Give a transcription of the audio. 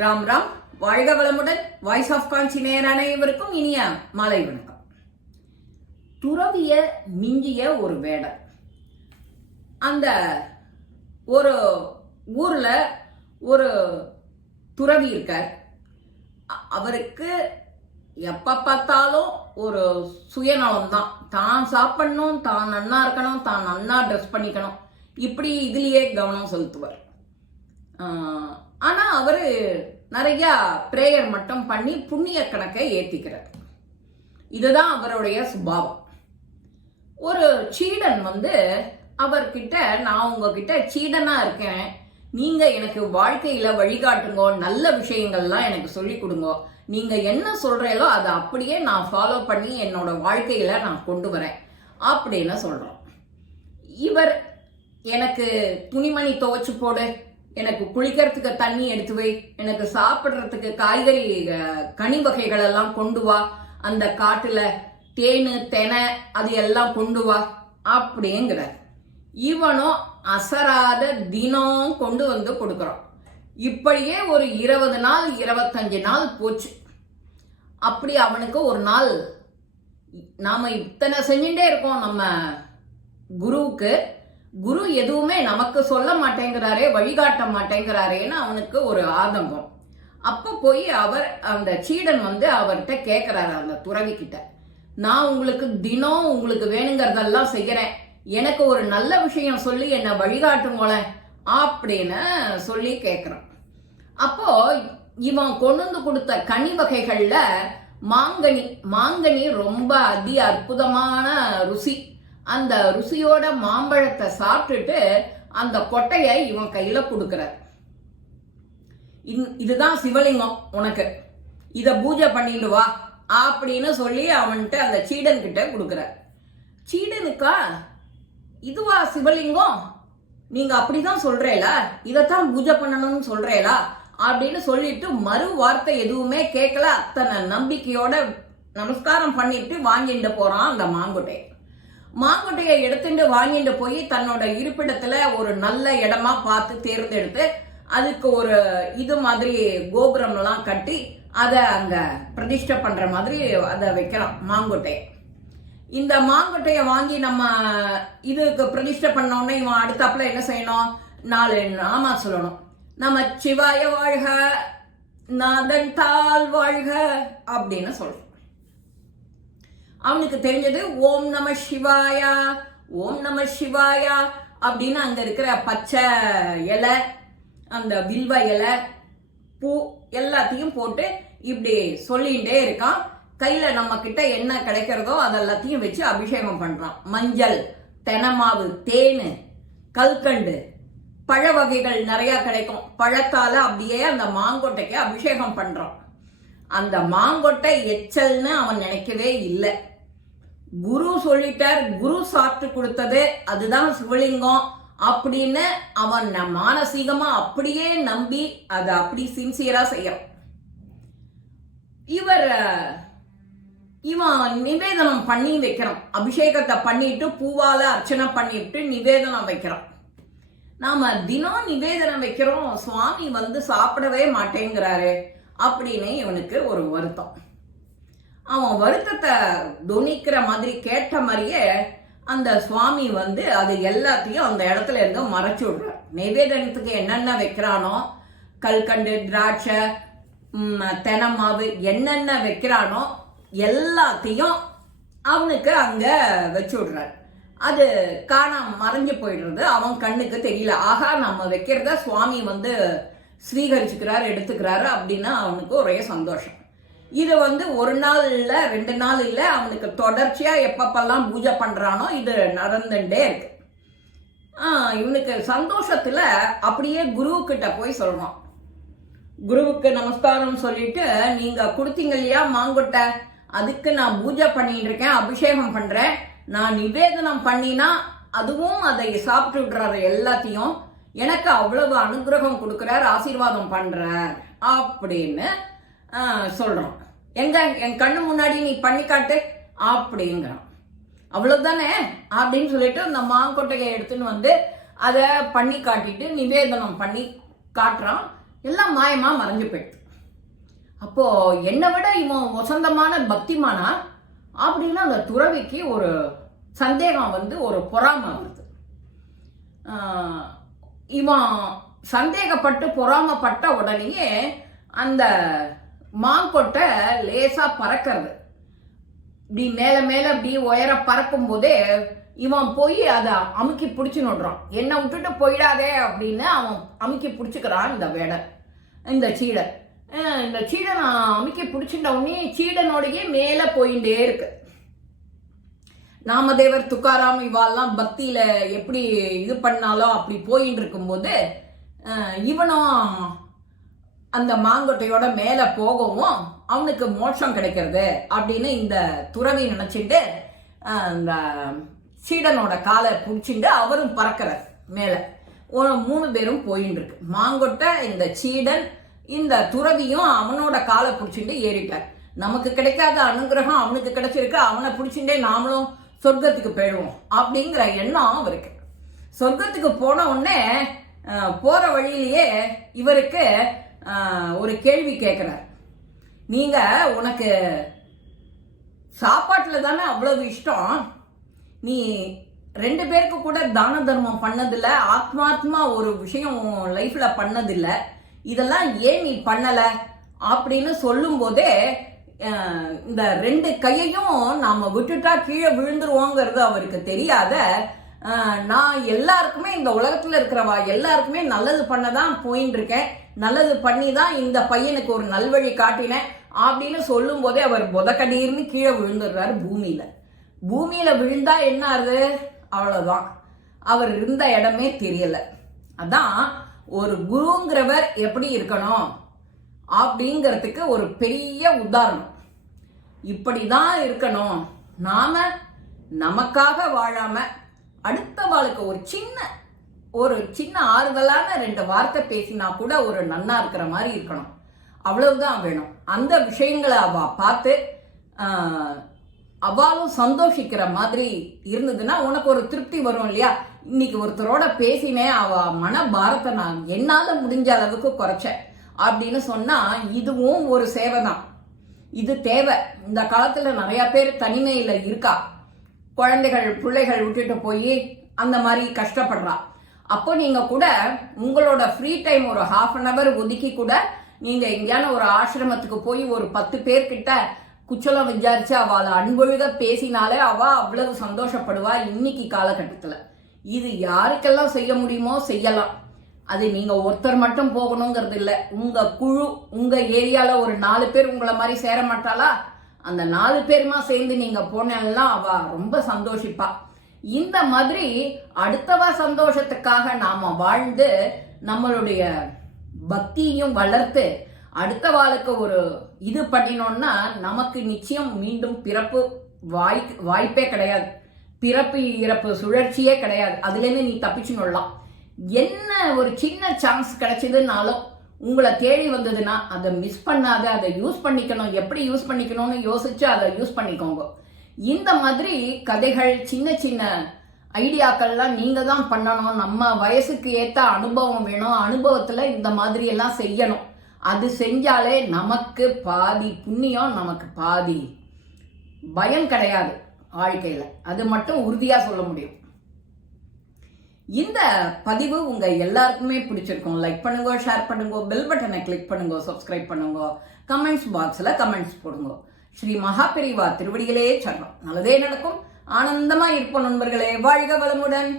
ராம் ராம். வாழ்க வளமுடன். Voice of காஞ்சி நேயர் அனைவருக்கும் இனிய மாலை வணக்கம். துறவிய மிஞ்சிய ஒரு வேடர். அந்த ஒரு ஊர்ல ஒரு துறவி இருக்கார். அவருக்கு எப்ப பார்த்தாலும் ஒரு சுயநலம் தான். தான் சாப்பிடணும், தான் நன்னா இருக்கணும், தான் நன்னா ட்ரெஸ் பண்ணிக்கணும், இப்படி இதுலயே கவனம் செலுத்துவார். ஆனா அவரு நிறைய பிரேயர் மட்டும் பண்ணி புண்ணிய கணக்கை ஏத்திக்கிறார். இதுதான் அவருடைய சுபாவம். ஒரு சீடன் அவர்கிட்ட, நான் உங்ககிட்ட சீடனா இருக்கேன், நீங்க எனக்கு வாழ்க்கையில வழிகாட்டுங்க, நல்ல விஷயங்கள்லாம் எனக்கு சொல்லி கொடுங்க, நீங்க என்ன சொல்றீங்களோ அதை அப்படியே நான் ஃபாலோ பண்ணி என்னோட வாழ்க்கையில நான் கொண்டு வரேன் அப்படின்னு சொல்றோம். இவர் எனக்கு துணிமணி துவைச்சு போடு, எனக்கு குளிக்கிறதுக்கு தண்ணி எடுத்து வை, எனக்கு சாப்பிட்றதுக்கு காய்கறி கனி வகைகள் எல்லாம் கொண்டு வா, அந்த காட்டுல தேனு தெனை அது எல்லாம் கொண்டு வா அப்படிங்கிறார். இவனும் அசராத தினம் கொண்டு வந்து கொடுக்குறோம். இப்படியே ஒரு 20 நாள் 25 நாள் போச்சு. அப்படி அவனுக்கு ஒரு நாள், நாம இத்தனை செஞ்சுட்டே இருக்கோம் நம்ம குருவுக்கு, குரு எதுவுமே நமக்கு சொல்ல மாட்டேங்கிறாரே, வழிகாட்ட மாட்டேங்கிறாரேன்னு அவனுக்கு ஒரு ஆதங்கம். அப்ப போய் அவர், அந்த சீடன் அவர்கிட்ட கேட்கிறாரு, அந்த துறவி கிட்ட, நான் உங்களுக்கு தினம் உங்களுக்கு வேணுங்கிறதெல்லாம் செய்யறேன், எனக்கு ஒரு நல்ல விஷயம் சொல்லி என்ன வழிகாட்டுங்களேன் அப்படின்னு சொல்லி கேட்கிறான். அப்போ இவன் கொண்டு வந்து கொடுத்த கனி வகைகள்ல மாங்கனி ரொம்ப அதி அற்புதமான ருசி. அந்த ருசியோட மாம்பழத்தை சாப்பிட்டுட்டு அந்த கொட்டையை இவன் கையில கொடுக்கிறார். இதுதான் சிவலிங்கம், உனக்கு இத பூஜை பண்ணிட்டு வா அப்படின்னு சொல்லி அவன்கிட்ட அந்த சீடன் கிட்ட கொடுக்கிறார். சீடனுக்கா, இதுவா சிவலிங்கம், நீங்க அப்படிதான் சொல்றேலா, இதத்தான் பூஜை பண்ணணும்னு சொல்றேலா அப்படின்னு சொல்லிட்டு மறு வார்த்தை எதுவுமே கேட்கல. அத்தனை நம்பிக்கையோட நமஸ்காரம் பண்ணிட்டு வாங்கிட்டு போறான் அந்த மாங்கொட்டையை எடுத்துட்டு வாங்கிட்டு போய் தன்னோட இருப்பிடத்துல ஒரு நல்ல இடமா பார்த்து தேர்ந்தெடுத்து அதுக்கு ஒரு இது மாதிரி கோபுரம் எல்லாம் கட்டி அதை அங்க பிரதிஷ்டை பண்ற மாதிரி அதை வைக்கிறான் மாங்கொட்டையை. இந்த மாங்கொட்டையை வாங்கி நம்ம இதுக்கு பிரதிஷ்டை பண்ண உடனே இவன் அடுத்தாப்புல என்ன செய்யணும், 4 நாமா சொல்லணும். நம்ம சிவாய வாழ்க, நாதன் தாள் வாழ்க அப்படின்னு சொல்றோம். அவனுக்கு தெரிஞ்சது ஓம் நம சிவாயா, ஓம் நம சிவாயா அப்படின்னு அங்க இருக்கிற பச்சை இலை, அந்த வில்வ இலை, பூ எல்லாத்தையும் போட்டு இப்படி சொல்லிகிட்டே இருக்கான். கையில நம்ம கிட்ட என்ன கிடைக்கிறதோ அதெல்லாத்தையும் வச்சு அபிஷேகம் பண்றான். மஞ்சள், தெனமாவு, தேனு, கல்கண்டு, பழ வகைகள் நிறைய கிடைக்கும். பழத்தால அப்படியே அந்த மாங்கொட்டைக்கு அபிஷேகம் பண்றான். அந்த மாங்கொட்டை எச்சல்னு அவன் நினைக்கவே இல்லை. குரு சொல்லிட்டார், குரு சாப்பிட்டு கொடுத்தது அதுதான் சிவலிங்கம் அப்படின்னு அவன் மானசீகமா அப்படியே நம்பி அதை அப்படி சின்சியரா செய்யறான். இவன் நிவேதனம் பண்ணி வைக்கிறான். அபிஷேகத்தை பண்ணிட்டு பூவால அர்ச்சனை பண்ணிட்டு நிவேதனம் வைக்கிறான். நாம தினம் நிவேதனம் வைக்கிறோம், சுவாமி சாப்பிடவே மாட்டேங்கிறாரு அப்படின்னு இவனுக்கு ஒரு வருத்தம். அவன் வருத்தத்தை துணிக்கிற மாதிரி கேட்ட மாதிரியே அந்த சுவாமி அது எல்லாத்தையும் அந்த இடத்துல இருந்து மறைச்சு விடுறார். நிவேதனத்துக்கு என்னென்ன வைக்கிறானோ, கல்கண்டு, திராட்சை, தெனமாவு, என்னென்ன வைக்கிறானோ எல்லாத்தையும் அவனுக்கு அங்க வச்சு விடுறார். அது காணாம மறைஞ்சு போயிடுறது. அவன் கண்ணுக்கு தெரியல. ஆகா, நம்ம வைக்கிறத சுவாமி ஸ்வீகரிச்சுக்கிறாரு, எடுத்துக்கிறாரு அப்படின்னு அவனுக்கு ஒரே சந்தோஷம். இது ஒரு நாள் இல்ல, 2 நாள் இல்ல, அவனுக்கு தொடர்ச்சியா எப்பப்பெல்லாம் பூஜை பண்றானோ இது நடந்துட்டே இருக்கு. இவனுக்கு சந்தோஷத்துல அப்படியே குரு கிட்ட போய் சொல்றான். குருவுக்கு நமஸ்காரம் சொல்லிட்டு, நீங்க கொடுத்தீங்க இல்லையா மாங்கொட்டை, அதுக்கு நான் பூஜை பண்ணிட்டு இருக்கேன், அபிஷேகம் பண்றேன், நான் நிவேதனம் பண்ணினா அதுவும் அதை சாப்பிட்டு விடுறாரு எல்லாத்தையும், எனக்கு அவ்வளவு அனுகிரகம் கொடுக்கிறார், ஆசீர்வாதம் பண்றார் அப்படின்னு சொல்றான். எங்க என் கண்ணு முன்னாடி நீ பண்ணி காட்டு அப்படிங்கிறான். அவ்வளவுதானே அப்படின்னு சொல்லிட்டு அந்த மாங்கொட்டையை எடுத்துன்னு அதை பண்ணி காட்டிட்டு நிவேதனம் பண்ணி காட்டுறான். எல்லாம் மாயமா மறைஞ்சு போயிடுது. அப்போ என்னை விட இவன் வசந்தமான பக்திமானா அப்படின்னு அந்த துறவிக்கு ஒரு சந்தேகம் வந்து ஒரு பொறாமை வருது. இவன் சந்தேகப்பட்டு பொறாமப்பட்ட உடனேயே அந்த மாங்கொட்டை லேசா பறக்கிறது. இப்படி மேல மேல இப்படி உயர பறக்கும் போதே இவன் போய் அதை அமுக்கி பிடிச்சு நோடுறான். என்னை விட்டுட்டு போயிடாதே அப்படின்னு அவன் அமுக்கி பிடிச்சிக்கிறான் இந்த வேடன், இந்த சீடன். இந்த சீடனை அமுக்கி பிடிச்சிட்ட உடனே சீடனோடையே மேல போயிட்டே இருக்கு. நாமதேவர், துக்காராம் இவாள்லாம் பக்தியில எப்படி இது பண்ணாலும் அப்படி போயின்னு இருக்கும்போது இவனும் அந்த மாங்கொட்டையோட மேல போகவும் அவனுக்கு மோட்சம் கிடைக்கிறது அப்படின்னு இந்த துறவி நினைச்சிட்டு அந்த சீடனோட காலை பிடிச்சிட்டு அவரும் பறக்கிறார் மேல. 3 பேரும் போயின்னு இருக்கு. மாங்கொட்டை, இந்த சீடன், இந்த துறவியும் அவனோட காலை பிடிச்சிட்டு ஏறிட்டார். நமக்கு கிடைக்காத அனுகிரகம் அவனுக்கு கிடைச்சிருக்கு, அவனை பிடிச்சிட்டே நாமளும் சொர்க்கத்துக்கு போயிடுவோம் அப்படிங்கிற எண்ணம் அவருக்கு. சொர்க்கத்துக்கு போன உடனே போற வழியிலேயே இவருக்கு ஒரு கேள்வி கேட்கிறார். நீங்க உனக்கு சாப்பாட்டுல தானே அவ்வளவு இஷ்டம், நீ 2 பேருக்கு கூட தான தர்மம் பண்ணதில்ல, ஆத்மாத்மா ஒரு விஷயம் லைஃப்ல பண்ணதில்ல, இதெல்லாம் ஏன் நீ பண்ணல அப்படின்னு சொல்லும் போதே இந்த 2 கையையும் நாம விட்டுட்டா கீழே விழுந்துருவோங்கிறது அவருக்கு தெரியாத, நான் எல்லாருக்குமே இந்த உலகத்துல இருக்கிறவா எல்லாருக்குமே நல்லது பண்ணதான் போயின்னு இருக்கேன், நல்லது பண்ணி தான் இந்த பையனுக்கு ஒரு நல்வழி காட்டினேன் அப்படின்னு சொல்லும் போதே அவர் பொதக்கடீர்னு கீழே விழுந்துடுறாரு பூமியில. பூமியில விழுந்தா என்ன ஆகுது, அவ்வளவுதான், அவர் இருந்த இடமே தெரியல. அதான் ஒரு குருங்கிறவர் எப்படி இருக்கணும் அப்படிங்கிறதுக்கு ஒரு பெரிய உதாரணம். இப்படிதான் இருக்கணும், நாம நமக்காக வாழாம அடுத்த வாழ்க்கை ஒரு சின்ன ஆறுதலான 2 வார்த்தை பேசினா கூட ஒரு நன்னா இருக்கிற மாதிரி இருக்கணும், அவ்வளவுதான் வேணும். அந்த விஷயங்களை அவ பார்த்து அவளும் சந்தோஷிக்கிற மாதிரி இருந்ததுன்னா உனக்கு ஒரு திருப்தி வரும் இல்லையா. இன்னைக்கு ஒருத்தரோட பேசினேன், அவ மன பாரத்தை நான் என்னால முடிஞ்ச அளவுக்கு குறைச்சேன் அப்படின்னு சொன்னா இதுவும் ஒரு சேவை தான். இது தேவை. இந்த காலத்துல நிறைய பேர் தனிமையில இருக்கா, குழந்தைகள் பிள்ளைகள் விட்டுட்டு போய் அந்த மாதிரி கஷ்டப்படுறா. அப்போ நீங்க கூட உங்களோட ஃப்ரீ டைம் ஒரு 1/2 hour ஒதுக்கி கூட நீங்க எங்கேயான ஒரு ஆசிரமத்துக்கு போய் ஒரு 10 பேர்கிட்ட குச்சலம் விசாரிச்சு அவளை அன்பொழுக பேசினாலே அவ அவ்வளவு சந்தோஷப்படுவா இன்னைக்கு காலகட்டத்துல. இது யாருக்கெல்லாம் செய்ய முடியுமோ செய்யலாம். அது நீங்க ஒருத்தர் மட்டும் போகணுங்கிறது இல்லை. உங்க குழு, உங்க ஏரியால ஒரு 4 பேர் உங்களை மாதிரி சேர மாட்டாளா, அந்த 4 பேருமா சேர்ந்து நீங்க போனெல்லாம் அவ ரொம்ப சந்தோஷிப்பா. இந்த மாதிரி அடுத்தவ சந்தோஷத்துக்காக நாம வாழ்ந்து நம்மளுடைய பக்தியையும் வளர்த்து அடுத்த வாழ்க்கை ஒரு இது பண்ணினோம்னா நமக்கு நிச்சயம் மீண்டும் பிறப்பு வாய்ப்பே கிடையாது. பிறப்பு இறப்பு சுழற்சியே கிடையாது. அதுல இருந்து நீ தப்பிச்சுடலாம். என்ன ஒரு சின்ன சான்ஸ் கிடைச்சதுனாலும் உங்களை தேடி வந்ததுன்னா அதை மிஸ் பண்ணாத, அதை யூஸ் பண்ணிக்கணும். எப்படி யூஸ் பண்ணிக்கணும்னு யோசிச்சு அதை யூஸ் பண்ணிக்கோங்க. இந்த மாதிரி கதைகள், சின்ன சின்ன ஐடியாக்கள்லாம் நீங்க தான் பண்ணணும். நம்ம வயசுக்கு ஏத்த அனுபவம் வேணும். அனுபவத்துல இந்த மாதிரி எல்லாம் செய்யணும். அது செஞ்சாலே நமக்கு பாதி புண்ணியம், நமக்கு பாதி பயம் கிடையாது வாழ்க்கையில. அது மட்டும் உறுதியா சொல்ல முடியும். இந்த பதிவு உங்க எல்லாருக்குமே பிடிச்சிருக்கும். லைக் பண்ணுங்க, ஷேர் பண்ணுங்க, பெல் பட்டனை கிளிக் பண்ணுங்க, சப்ஸ்கிரைப் பண்ணுங்க, கமெண்ட்ஸ் பாக்ஸ்ல கமெண்ட்ஸ் போடுங்க. ஸ்ரீ மகாபெரிவா திருவடிகளே சரணம். நல்லதே நடக்கும். ஆனந்தமா இருப்போம் நண்பர்களே. வாழ்க வளமுடன்.